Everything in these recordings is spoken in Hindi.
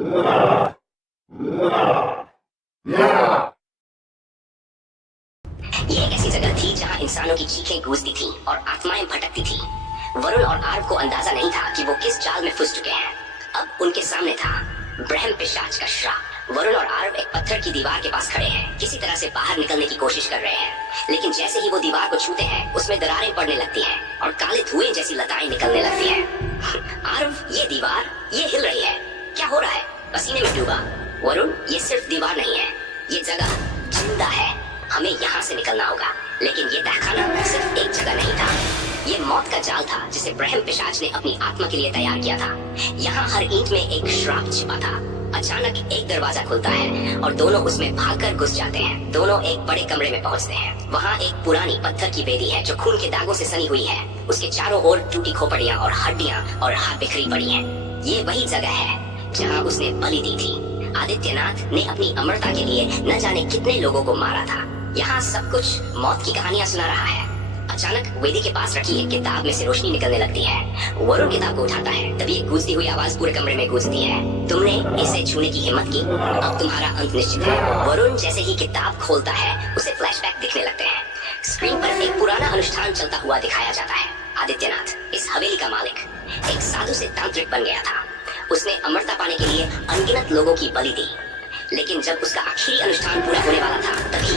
ये एक ऐसी जगह थी जहां इंसानों की चीखें गूंजती थी और आत्माएं भटकती थी। वरुण और आरव को अंदाजा नहीं था कि वो किस जाल में फंस चुके हैं। अब उनके सामने था ब्रह्म पिशाच का श्राप। वरुण और आरव एक पत्थर की दीवार के पास खड़े हैं, किसी तरह से बाहर निकलने की कोशिश कर रहे हैं, लेकिन जैसे ही वो दीवार को छूते हैं उसमें दरारें पड़ने लगती हैं और काले धुएं जैसी लताएं निकलने लगती हैं। आरव, ये दीवार ये हिल रही है, क्या हो रहा है? पसीने में डूबा। वरुण, ये सिर्फ दीवार नहीं है, ये जगह जिंदा है, हमें यहाँ से निकलना होगा। लेकिन ये तहखाना सिर्फ एक जगह नहीं था, ये मौत का जाल था जिसे ब्रह्म पिशाच ने अपनी आत्मा के लिए तैयार किया था। यहाँ हर ईंट में एक श्राप छिपा था। अचानक एक दरवाजा खुलता है और दोनों उसमें भागकर घुस जाते हैं। दोनों एक बड़े कमरे में पहुँचते हैं। वहाँ एक पुरानी पत्थर की वेदी है जो खून के दागों से सनी हुई है। उसके चारों ओर टूटी खोपड़ियाँ और हड्डियाँ और हाथ बिखरी पड़ी हैं। ये वही जगह है जहाँ उसने बलि दी थी। आदित्यनाथ ने अपनी अमरता के लिए न जाने कितने लोगों को मारा था। यहाँ सब कुछ मौत की कहानियां सुना रहा है। अचानक वेदी के पास रखी एक किताब में से रोशनी निकलने लगती है। वरुण किताब को उठाता है, तभी एक गूंजती हुई आवाज पूरे कमरे में गूंजती है, तुमने इसे छूने की हिम्मत की, अब तुम्हारा अंत निश्चित है। वरुण जैसे ही किताब खोलता है उसे फ्लैशबैक दिखने लगते हैं। स्क्रीन पर एक पुराना अनुष्ठान चलता हुआ दिखाया जाता है। आदित्यनाथ, इस हवेली का मालिक, एक साधु से तांत्रिक बन गया था। उसने अमरता पाने के लिए अनगिनत लोगों की बलि दी, लेकिन जब उसका आखिरी अनुष्ठान पूरा होने वाला था तभी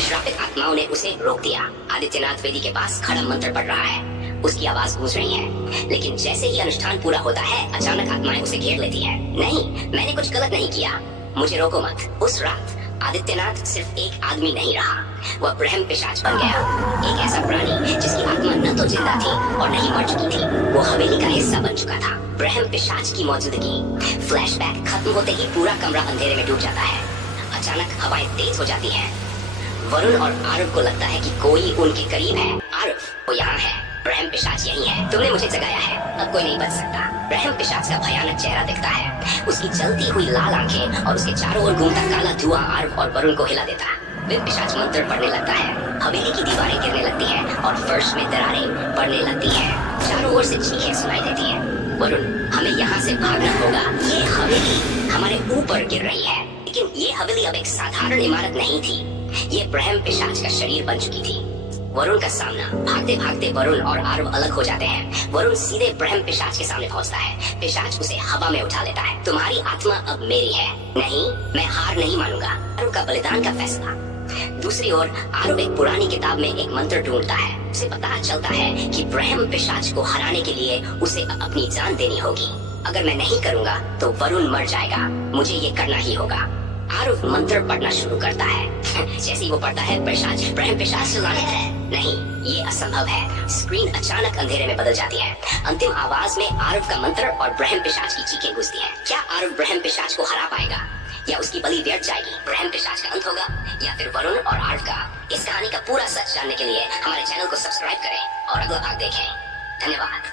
श्रापित आत्माओं ने उसे रोक दिया। आदित्यनाथ वेदी के पास खड़ा मंत्र पढ़ रहा है, उसकी आवाज गूंज रही है, लेकिन जैसे ही अनुष्ठान पूरा होता है अचानक आत्माएं उसे घेर लेती है। नहीं, मैंने कुछ गलत नहीं किया, मुझे रोको मत। उस रात आदित्यनाथ सिर्फ एक आदमी नहीं रहा, वह ब्रह्म पिशाच बन गया। एक ऐसा प्राणी जिसकी आत्मा न तो जिंदा थी और नहीं मर चुकी थी, वो हवेली का हिस्सा बन चुका था। ब्रह्म पिशाच की मौजूदगी। फ्लैशबैक खत्म होते ही पूरा कमरा अंधेरे में डूब जाता है। अचानक हवाएं तेज हो जाती हैं। वरुण और आरव को लगता है कि कोई उनके करीब है। आरव, वो यहाँ है, ब्रह्म पिशाच यही है, तुमने मुझे जगाया है, अब कोई नहीं बच सकता। ब्रह्म पिशाच का भयानक चेहरा दिखता है, उसकी जलती हुई लाल आंखें और उसके चारों ओर घूमता काला धुआं आरव और वरुण को हिला देता है। वे पिशाच मंत्र पढ़ने लगता है, हवेली की दीवारें गिरने लगती हैं और फर्श में दरारें पड़ने लगती हैं। चारों ओर से चीखें सुनाई देती हैं। वरुण, हमें यहाँ से भागना होगा, ये हवेली हमारे ऊपर गिर रही है। लेकिन ये हवेली अब एक साधारण इमारत नहीं थी, ये ब्रह्म पिशाच का शरीर बन चुकी थी। वरुण का सामना। भागते भागते वरुण और आरव अलग हो जाते हैं। वरुण सीधे ब्रह्म पिशाच के सामने पहुंचता है। पिशाच उसे हवा में उठा लेता है। तुम्हारी आत्मा अब मेरी है। नहीं, मैं हार नहीं मानूंगा। आरव का बलिदान का फैसला। दूसरी ओर आरव एक पुरानी किताब में एक मंत्र ढूंढता है। उसे पता चलता है कि ब्रह्म पिशाच को हराने के लिए उसे अपनी जान देनी होगी। अगर मैं नहीं करूंगा तो वरुण मर जाएगा, मुझे ये करना ही होगा। आरव मंत्र पढ़ना शुरू करता है। जैसे ही वो पढ़ता है ब्रह्म पिशाच चिल्लाने लगता है, नहीं, ये असंभव है। स्क्रीन अचानक अंधेरे में बदल जाती है। अंतिम आवाज में आरव का मंत्र और ब्रह्म पिशाच की चीखें गूंजती हैं। क्या आरव ब्रह्म पिशाच को हरा पाएगा या उसकी बलि व्यर्थ जाएगी? ब्रह्म पिशाच का अंत होगा या फिर वरुण और आरव का? इस कहानी का पूरा सच जानने के लिए हमारे चैनल को सब्सक्राइब करें और अगला भाग देखें। धन्यवाद।